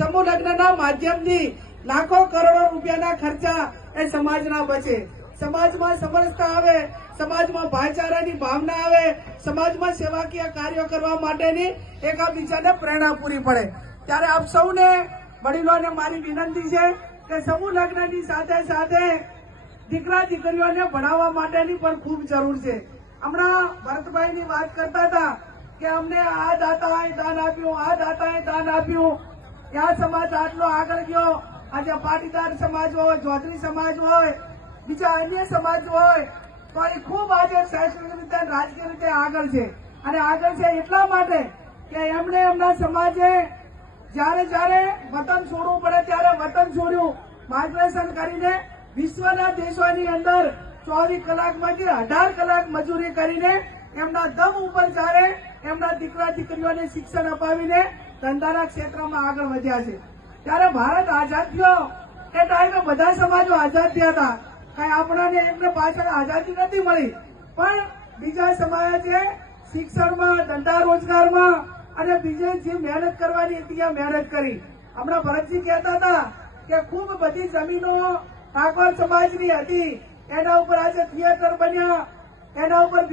સમૂહ લગ્નના માધ્યમથી લાખો કરોડો રૂપિયાના ખર્ચા એ સમાજના બચે, સમાજમાં સમરસતા આવે, સમાજમાં ભાઈચારાની ભાવના આવે, સમાજમાં સેવાકીય કાર્યો કરવા માટેની એકબીજાને પ્રેરણા પૂરી પડે। ત્યારે આપ સૌને વડીલોને મારી વિનંતી છે કે સમૂહ લગ્નની સાથે સાથે દીકરા દીકરીઓને ભણાવવા માટેની પણ ખૂબ જરૂર છે। હમણાં ભરતભાઈની વાત કરતા હતા કે અમને આ દાતાએ દાન આપ્યું, આ દાતાએ દાન આપ્યું, આ સમાજ આટલો આગળ ગયો, આજે પાટીદાર સમાજ હોય, ચૌધરી સમાજ હોય, બીજા અન્ય સમાજ હોય, તો એ ખૂબ આજે શૈક્ષણિક રીતે રાજકીય રીતે આગળ છે। અને આગળ છે એટલા માટે કે એમણે એમના સમાજે જ્યારે જ્યારે વતન છોડવું પડે ત્યારે વતન છોડ્યું, માઇગ્રેશન કરીને વિશ્વના દેશોની અંદર 24 કલાકમાંથી 18 કલાક મજૂરી કરીને એમના દમ ઉપર જ્યારે એમના દીકરા દીકરીઓને શિક્ષણ અપાવીને ધંધાના ક્ષેત્રમાં આગળ વધ્યા છે। ત્યારે ભારત આઝાદ થયો એ ટાઈમે બધા સમાજો આઝાદ થયા હતા, કઈ આપણાને એમને પાછળ આઝાદી નથી મળી, પણ બીજા સમાજે શિક્ષણમાં, ધંધા રોજગારમાં અને બીજે જે મહેનત કરવાની હતી એ મહેનત કરી। હમણાં ભરતજી કહેતા હતા કે ખૂબ બધી જમીનો ઠાકોર સમાજની હતી, એના ઉપર આજે થિયેટર બન્યા, એના ઉપર